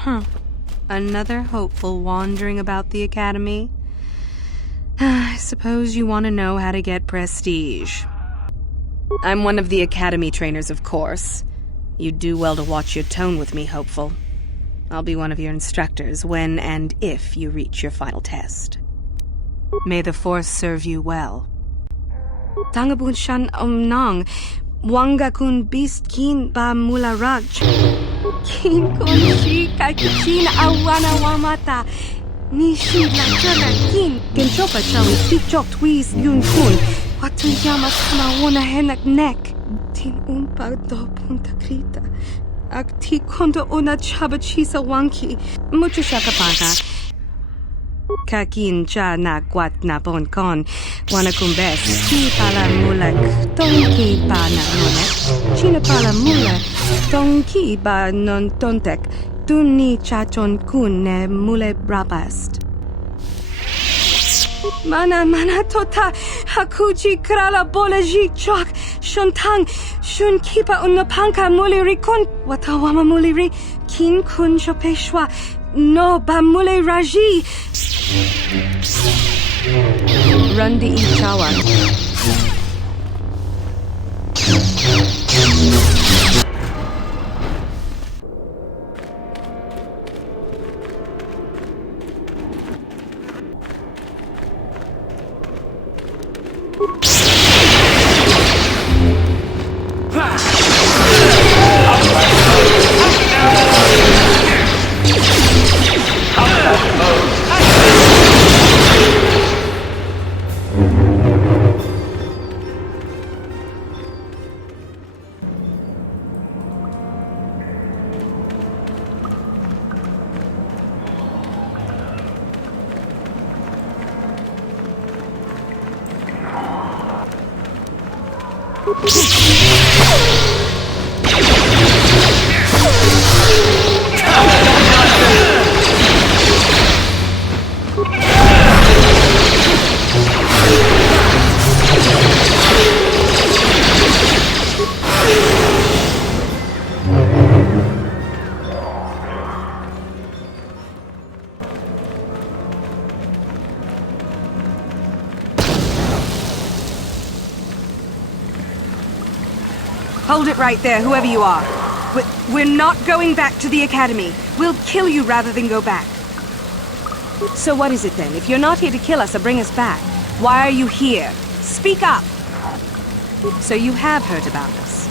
Huh. Another hopeful wandering about the Academy? I suppose you want to know how to get prestige. I'm one of the Academy trainers, of course. You'd do well to watch your tone with me, hopeful. I'll be one of your instructors when and if you reach your final test. May the Force serve you well. Tangabun shan omnang, wanga kun beast kin ba mula raj. Kin kun shi kakuchin awana wamata. Nishi la jaga kin. Genchopa chami tikchok twis yun kun. Watu yama kama wana henak nek. Tin umpa do punta krita. Akti kondo ona chabachisa wanki. Mucho shakapaka. Kakin cha na kwat na pon kon. Wana kumbes. Ki pala mulak. Tonki pa na mulak. China pala mulak. Tonki ba non tontek. Tuni chachon kun ne mule brapast. Mana tota hakuji krala bolaji chok shontang shun kipa unapanka muliri kun watawama muliri kin kun chopeshwa no ba mule raji Rundi ichawa. Hold it right there, whoever you are. We're not going back to the Academy. We'll kill you rather than go back. So what is it then? If you're not here to kill us or bring us back, why are you here? Speak up! So you have heard about us.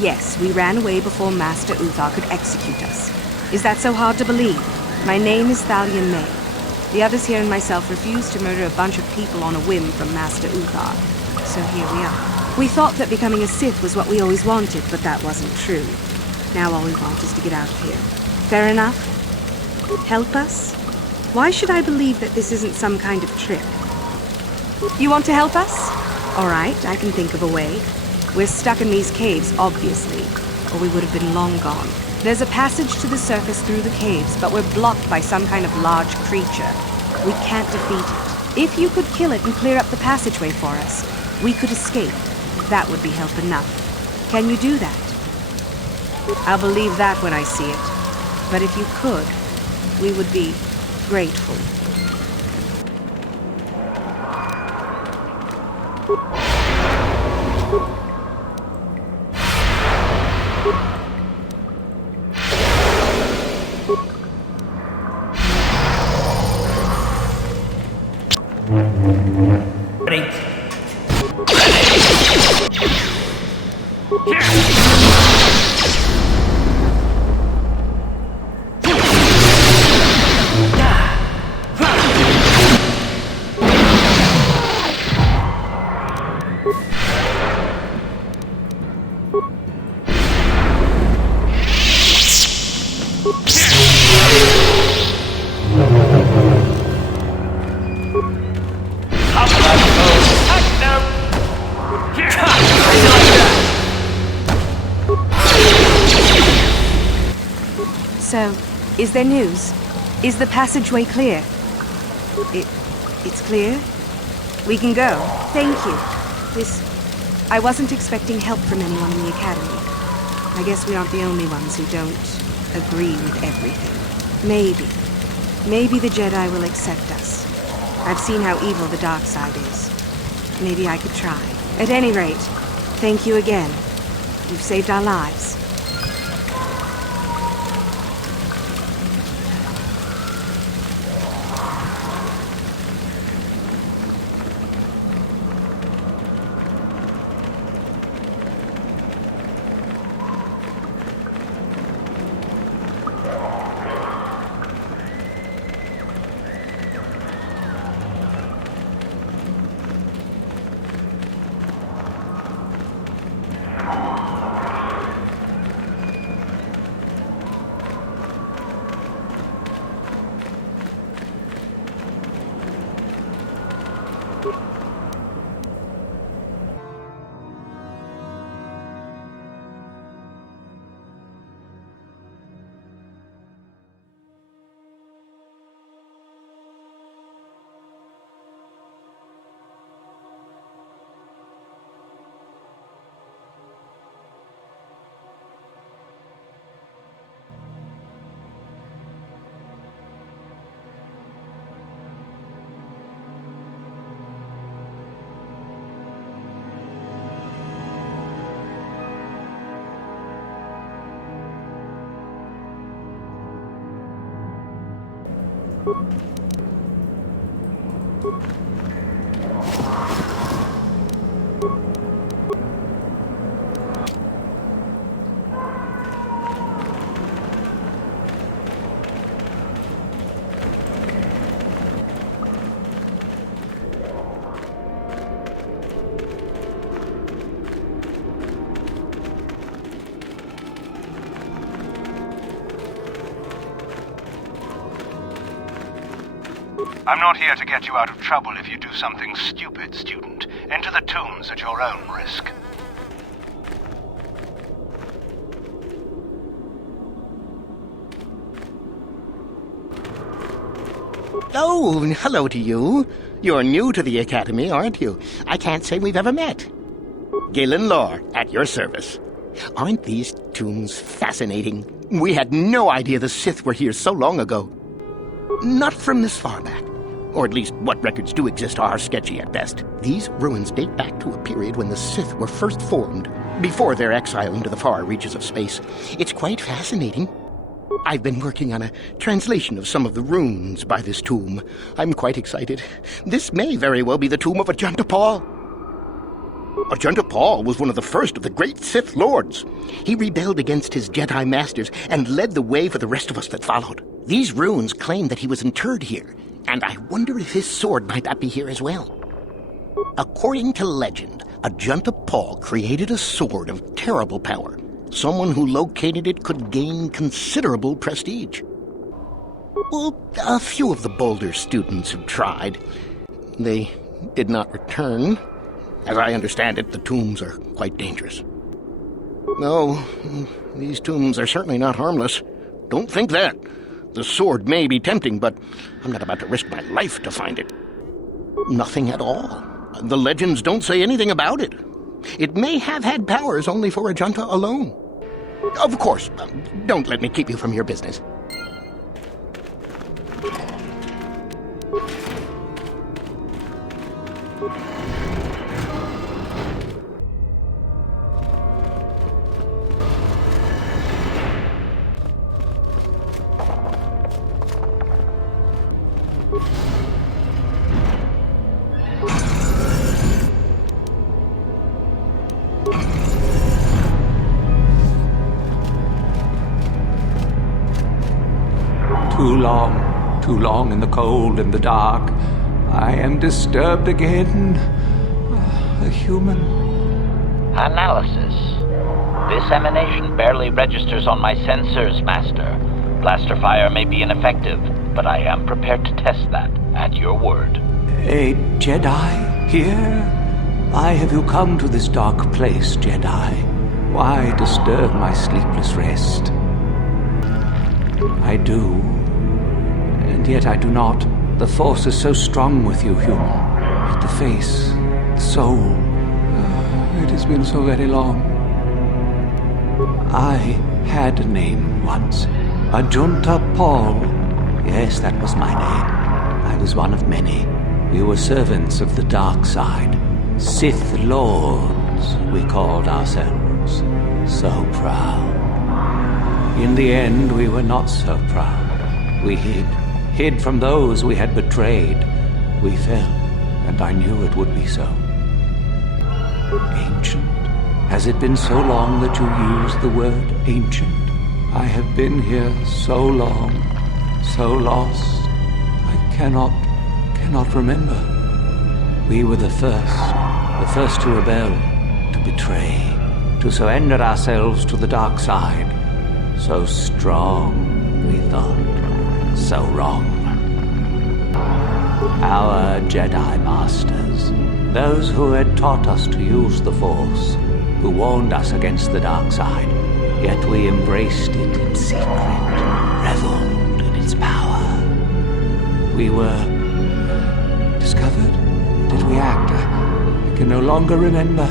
Yes, we ran away before Master Uthar could execute us. Is that so hard to believe? My name is Thalion May. The others here and myself refused to murder a bunch of people on a whim from Master Uthar. So here we are. We thought that becoming a Sith was what we always wanted, but that wasn't true. Now all we want is to get out of here. Fair enough? Help us? Why should I believe that this isn't some kind of trick? You want to help us? All right, I can think of a way. We're stuck in these caves, obviously, or we would have been long gone. There's a passage to the surface through the caves, but we're blocked by some kind of large creature. We can't defeat it. If you could kill it and clear up the passageway for us, we could escape. That would be help enough. Can you do that? I'll believe that when I see it. But if you could, we would be grateful. So, is there news? Is the passageway clear? It's clear? We can go. Thank you. I wasn't expecting help from anyone in the Academy. I guess we aren't the only ones who don't agree with everything. Maybe. Maybe the Jedi will accept us. I've seen how evil the dark side is. Maybe I could try. At any rate, thank you again. You've saved our lives. I'm not here to get you out of trouble if you do something stupid, student. Enter the tombs at your own risk. Oh, hello to you. You're new to the Academy, aren't you? I can't say we've ever met. Galen Lore, at your service. Aren't these tombs fascinating? We had no idea the Sith were here so long ago. Not from this far back. Or at least what records do exist are sketchy at best. These ruins date back to a period when the Sith were first formed, before their exile into the far reaches of space. It's quite fascinating. I've been working on a translation of some of the runes by this tomb. I'm quite excited. This may very well be the tomb of Ajunta Paul. Ajunta Paul was one of the first of the great Sith Lords. He rebelled against his Jedi masters and led the way for the rest of us that followed. These runes claim that he was interred here, and I wonder if his sword might not be here as well. According to legend, Ajunta Paul created a sword of terrible power. Someone who located it could gain considerable prestige. Well, a few of the bolder students have tried. They did not return. As I understand it, the tombs are quite dangerous. No, these tombs are certainly not harmless. Don't think that. The sword may be tempting, but I'm not about to risk my life to find it. Nothing at all. The legends don't say anything about it. It may have had powers only for Ajunta alone. Of course, don't let me keep you from your business. Too long in the cold and the dark. I am disturbed again. A human. Analysis. This emanation barely registers on my sensors, Master. Blaster fire may be ineffective, but I am prepared to test that, at your word. A Jedi here? Why have you come to this dark place, Jedi? Why disturb my sleepless rest? I do. And yet I do not. The Force is so strong with you, human. Yet the face, the soul. It has been so very long. I had a name once. Ajunta Paul. Yes, that was my name. I was one of many. We were servants of the dark side. Sith Lords, we called ourselves. So proud. In the end, we were not so proud. We hid from those we had betrayed. We fell, and I knew it would be so. Ancient? Has it been so long that you used the word ancient? I have been here so long, so lost. I cannot remember. We were the first to rebel, to betray, to surrender ourselves to the dark side. So strong, we thought, so wrong. Our Jedi Masters, those who had taught us to use the Force, who warned us against the dark side, yet we embraced it in secret, reveled in its power. We were discovered. Did we act? I can no longer remember.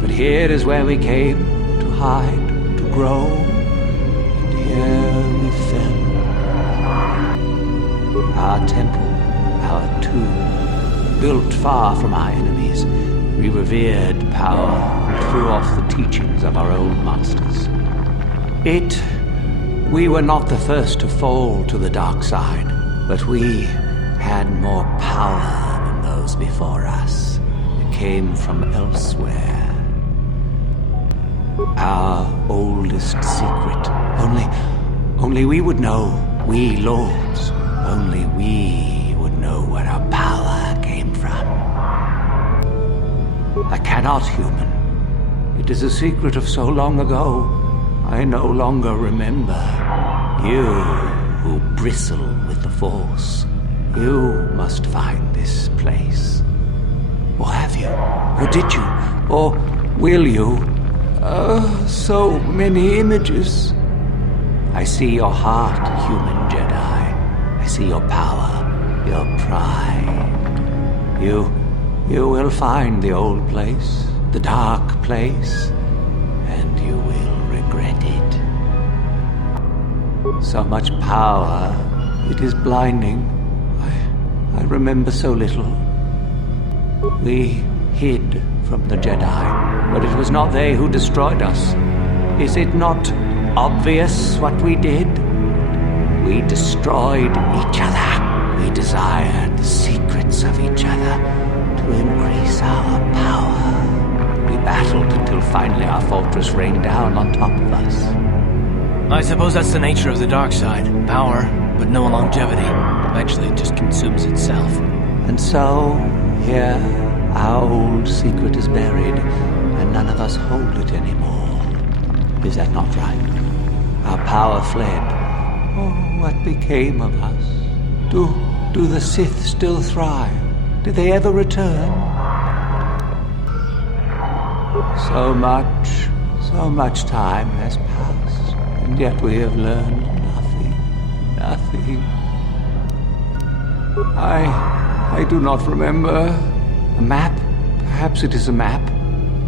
But here is where we came to hide, to grow, and here we fell. Our temple, our tomb, built far from our enemies, we revered power and threw off the teachings of our old masters. We were not the first to fall to the dark side, but we had more power than those before us. It came from elsewhere. Our oldest secret. Only we would know, we lords. Only we would know where our power came from. I cannot, human. It is a secret of so long ago. I no longer remember. You who bristle with the Force, you must find this place. Or have you? Or did you? Or will you? So many images. I see your heart, human Jedi. I see your power, your pride. You will find the old place, the dark place, and you will regret it. So much power, it is blinding. I remember so little. We hid from the Jedi, but it was not they who destroyed us. Is it not obvious what we did? We destroyed each other. We desired the secrets of each other to increase our power. We battled until finally our fortress rained down on top of us. I suppose that's the nature of the dark side. Power, but no longevity. Eventually it just consumes itself. And so, here, our old secret is buried, and none of us hold it anymore. Is that not right? Our power fled. Oh, what became of us? Do the Sith still thrive? Did they ever return? So much time has passed, and yet we have learned nothing. I do not remember. A map? Perhaps it is a map,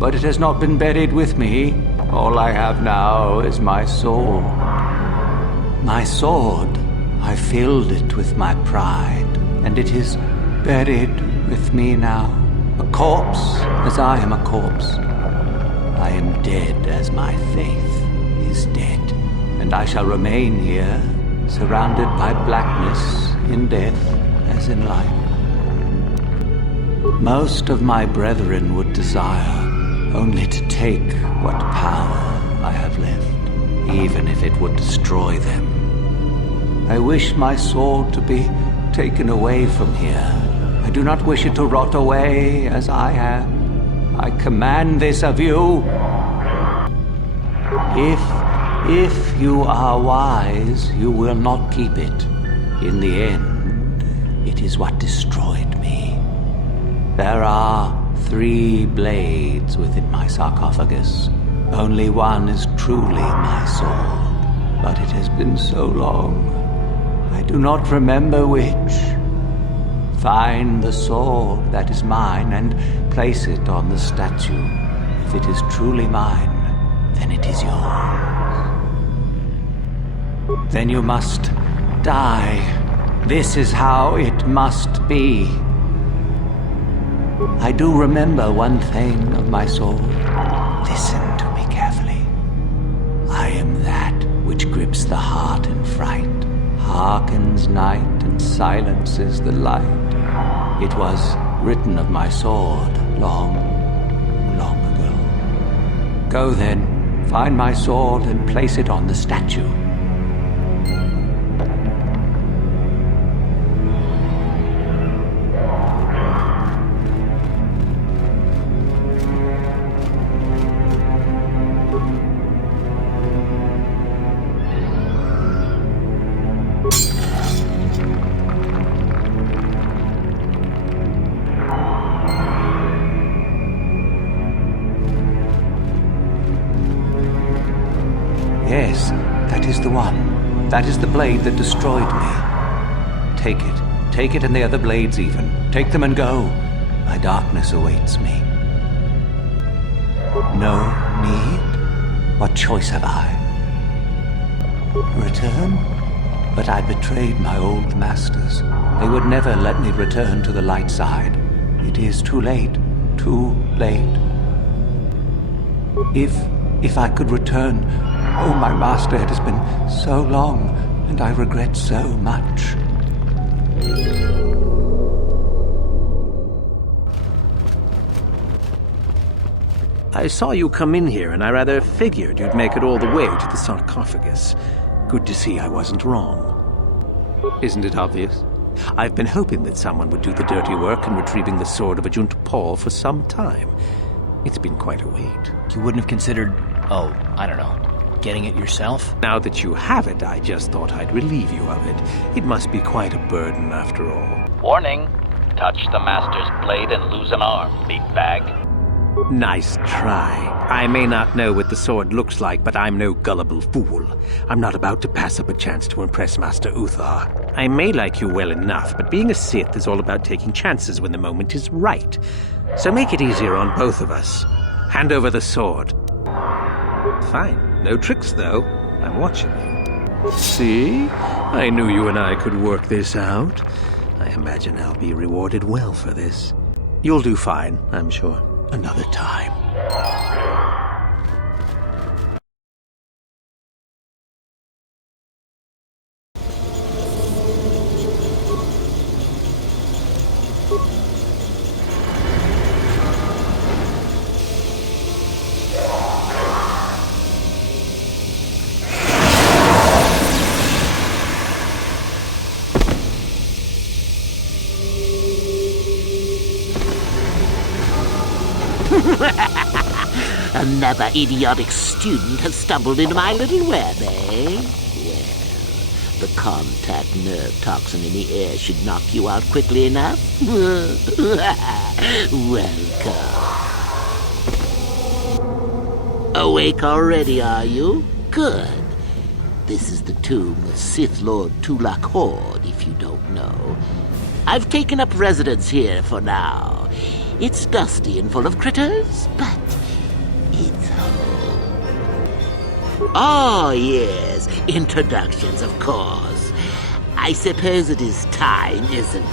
but it has not been buried with me. All I have now is my sword. My sword, I filled it with my pride, and it is buried with me now. A corpse, as I am a corpse. I am dead as my faith is dead, and I shall remain here, surrounded by blackness in death as in life. Most of my brethren would desire only to take what power I have left, even if it would destroy them. I wish my sword to be taken away from here. I do not wish it to rot away as I have. I command this of you. If you are wise, you will not keep it. In the end, it is what destroyed me. There are 3 blades within my sarcophagus. Only one is truly my sword, but it has been so long. I do not remember which. Find the sword that is mine and place it on the statue. If it is truly mine, then it is yours. Then you must die. This is how it must be. I do remember one thing of my soul. Listen to me carefully. I am that which grips the heart in fright, hearkens night and silences the light. It was written of my sword long, long ago. Go then, find my sword and place it on the statue. Yes, that is the one. That is the blade that destroyed me. Take it. Take it and the other blades even. Take them and go. My darkness awaits me. No need? What choice have I? Return? But I betrayed my old masters. They would never let me return to the light side. It is too late. Too late. If I could return... Oh, my master, it has been so long, and I regret so much. I saw you come in here, and I rather figured you'd make it all the way to the sarcophagus. Good to see I wasn't wrong. Isn't it obvious? I've been hoping that someone would do the dirty work in retrieving the sword of Ajunta Paul for some time. It's been quite a wait. You wouldn't have considered, I don't know, getting it yourself? Now that you have it, I just thought I'd relieve you of it. It must be quite a burden after all. Warning. Touch the Master's blade and lose an arm, meatbag. Nice try. I may not know what the sword looks like, but I'm no gullible fool. I'm not about to pass up a chance to impress Master Uthar. I may like you well enough, but being a Sith is all about taking chances when the moment is right. So make it easier on both of us. Hand over the sword. Fine. No tricks, though. I'm watching you. See? I knew you and I could work this out. I imagine I'll be rewarded well for this. You'll do fine, I'm sure. Another time. Another idiotic student has stumbled into my little web, eh? Well, the contact nerve toxin in the air should knock you out quickly enough. Welcome. Awake already, are you? Good. This is the tomb of Sith Lord Tulak Hord, if you don't know. I've taken up residence here for now. It's dusty and full of critters, but it's home. Oh, yes, introductions, of course. I suppose it is time, isn't it?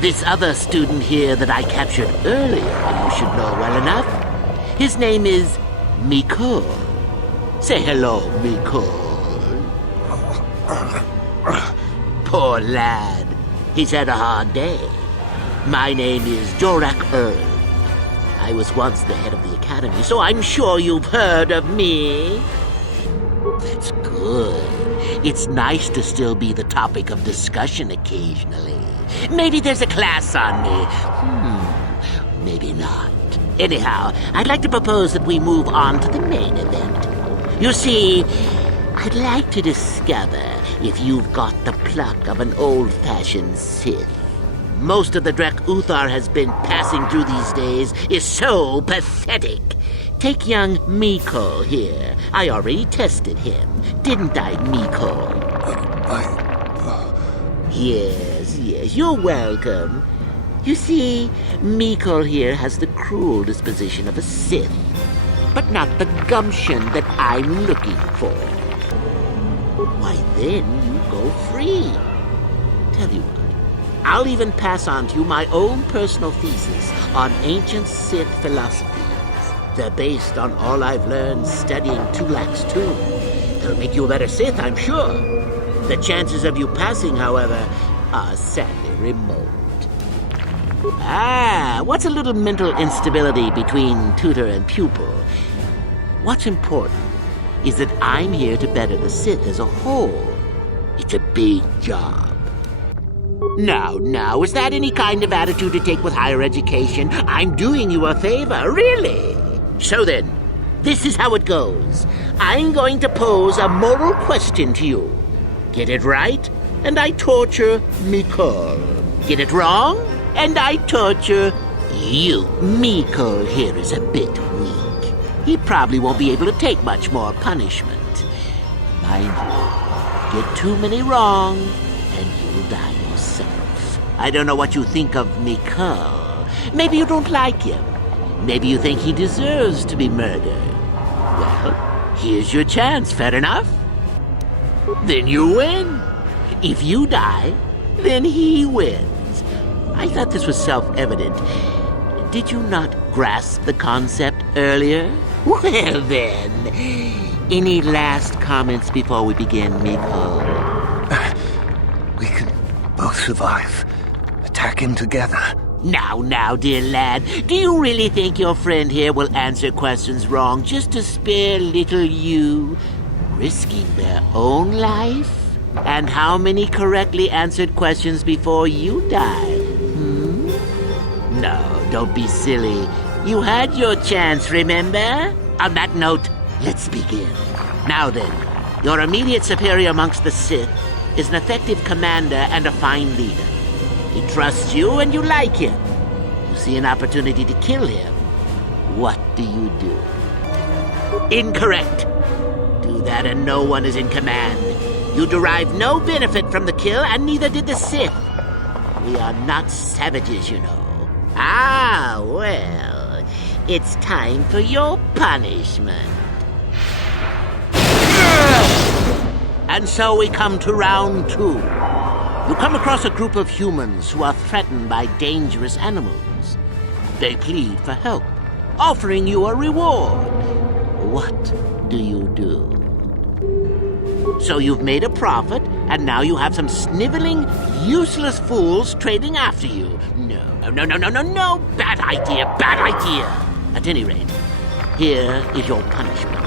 This other student here that I captured earlier, you should know well enough. His name is Mikol. Say hello, Mikol. Poor lad. He's had a hard day. My name is Jorak Hord. I was once the head of the Academy, so I'm sure you've heard of me. That's good. It's nice to still be the topic of discussion occasionally. Maybe there's a class on me. Maybe not. Anyhow, I'd like to propose that we move on to the main event. You see, I'd like to discover if you've got the pluck of an old-fashioned Sith. Most of the Drek Uthar has been passing through these days is so pathetic. Take young Mikol here. I already tested him. Didn't I, Mikol? Yes, you're welcome. You see, Mikol here has the cruel disposition of a Sith, but not the gumption that I'm looking for. why then you go free. Tell you what, I'll even pass on to you my own personal thesis on ancient Sith philosophies. They're based on all I've learned studying Tulak's tomb. They'll make you a better Sith, I'm sure. The chances of you passing, however, are sadly remote. What's a little mental instability between tutor and pupil? What's important is that I'm here to better the Sith as a whole. It's a big job. Now, is that any kind of attitude to take with higher education? I'm doing you a favor, really. So then, this is how it goes. I'm going to pose a moral question to you. Get it right, and I torture Mikol. Get it wrong, and I torture you. Mikol here is a bit weak. He probably won't be able to take much more punishment. Mind you, get too many wrong, and you'll die yourself. I don't know what you think of Mikol. Maybe you don't like him. Maybe you think he deserves to be murdered. Well, here's your chance, fair enough? Then you win. If you die, then he wins. I thought this was self-evident. Did you not grasp the concept earlier? Well then, any last comments before we begin, Mikol? We can both survive. Attack him together. Now, dear lad, do you really think your friend here will answer questions wrong just to spare little you, risking their own life? And how many correctly answered questions before you die? No, don't be silly. You had your chance, remember? On that note, let's begin. Now then, your immediate superior amongst the Sith is an effective commander and a fine leader. He trusts you and you like him. You see an opportunity to kill him. What do you do? Incorrect. Do that and no one is in command. You derive no benefit from the kill, and neither did the Sith. We are not savages, you know. Well, it's time for your punishment. And so we come to round 2. You come across a group of humans who are threatened by dangerous animals. They plead for help, offering you a reward. What do you do? So you've made a profit, and now you have some sniveling, useless fools trading after you. No. Bad idea. At any rate, here is your punishment.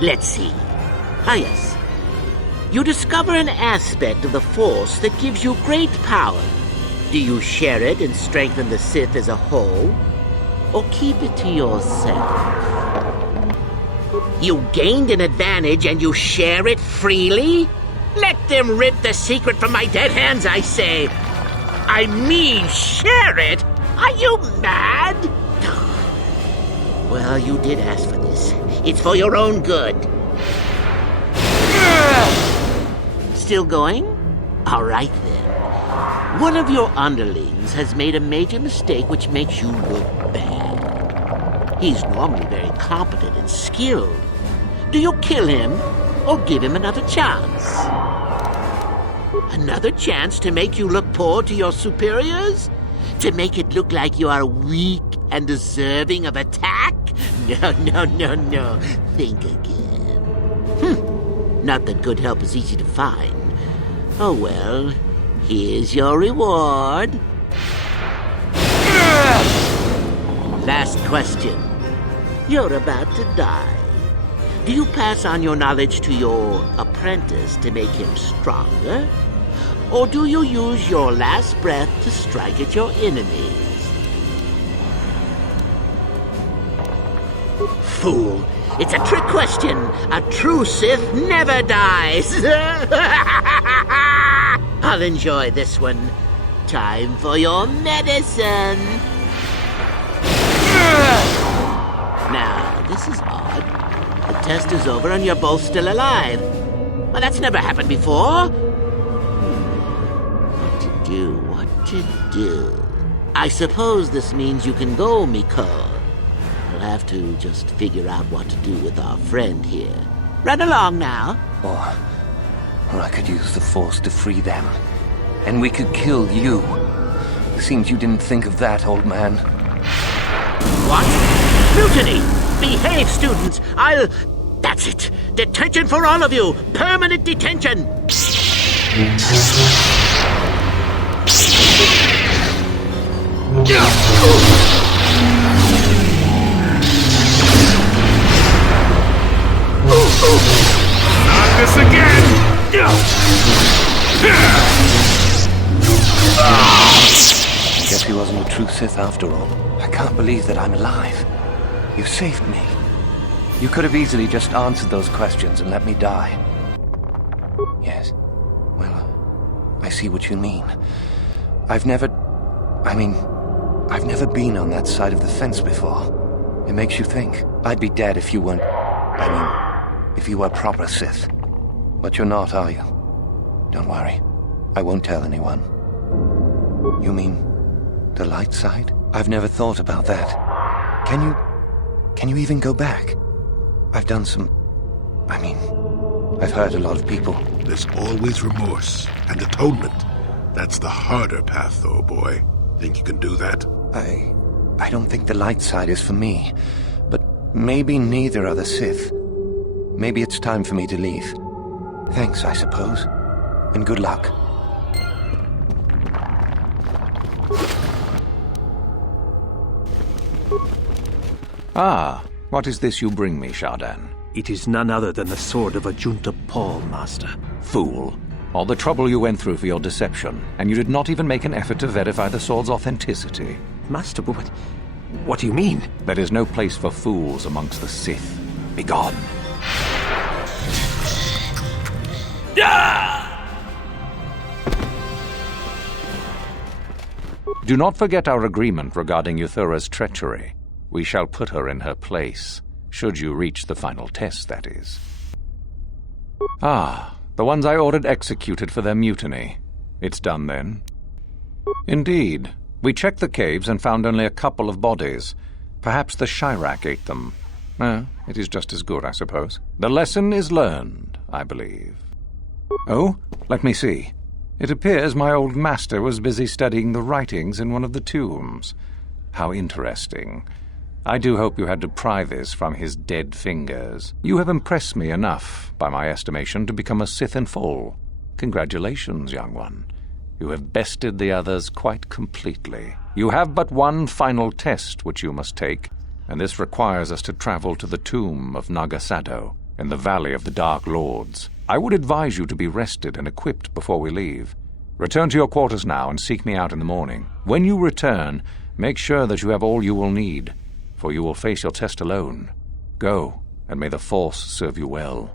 Let's see. Yes. You discover an aspect of the Force that gives you great power. Do you share it and strengthen the Sith as a whole? Or keep it to yourself? You gained an advantage and you share it freely? Let them rip the secret from my dead hands, I say. I mean, share it? Are you mad? Well, you did ask for this. It's for your own good. Still going? All right, then. One of your underlings has made a major mistake which makes you look bad. He's normally very competent and skilled. Do you kill him or give him another chance? Another chance to make you look poor to your superiors? To make it look like you are weak and deserving of attack? No. Think again. Not that good help is easy to find. Oh well, here's your reward. Last question. You're about to die. Do you pass on your knowledge to your apprentice to make him stronger? Or do you use your last breath to strike at your enemies? Fool! It's a trick question! A true Sith never dies! I'll enjoy this one. Time for your medicine! Now, this is odd. The test is over and you're both still alive. Well, that's never happened before. What to do? I suppose this means you can go, Mikol. have to just figure out what to do with our friend here. Run along now. Or I could use the Force to free them. And we could kill you. It seems you didn't think of that, old man. What? Mutiny! Behave, students! That's it! Detention for all of you! Permanent detention! Not this again! Guess he wasn't a true Sith after all. I can't believe that I'm alive. You saved me. You could have easily just answered those questions and let me die. Yes. Well, I see what you mean. I've never been on that side of the fence before. It makes you think. I'd be dead if you weren't... if you were proper Sith. But you're not, are you? Don't worry. I won't tell anyone. You mean the light side? I've never thought about that. Can you even go back? I've done some... I've hurt a lot of people. There's always remorse and atonement. That's the harder path, though, boy. Think you can do that? I don't think the light side is for me. But maybe neither are the Sith. Maybe it's time for me to leave. Thanks, I suppose. And good luck. Ah, what is this you bring me, Shardan? It is none other than the sword of Ajunta Paul, Master. Fool. All the trouble you went through for your deception, and you did not even make an effort to verify the sword's authenticity. Master, but what do you mean? There is no place for fools amongst the Sith. Begone. Do not forget our agreement regarding Euthura's treachery. We shall put her in her place, should you reach the final test, that is. Ah, the ones I ordered executed for their mutiny. It's done then. Indeed. We checked the caves and found only a couple of bodies. Perhaps the Shirak ate them. It is just as good, I suppose. The lesson is learned, I believe. Oh, let me see. It appears my old master was busy studying the writings in one of the tombs. How interesting. I do hope you had to pry this from his dead fingers. You have impressed me enough, by my estimation, to become a Sith in full. Congratulations, young one. You have bested the others quite completely. You have but one final test which you must take, and this requires us to travel to the tomb of Naga Sadow, in the Valley of the Dark Lords. I would advise you to be rested and equipped before we leave. Return to your quarters now and seek me out in the morning. When you return, make sure that you have all you will need, for you will face your test alone. Go, and may the Force serve you well.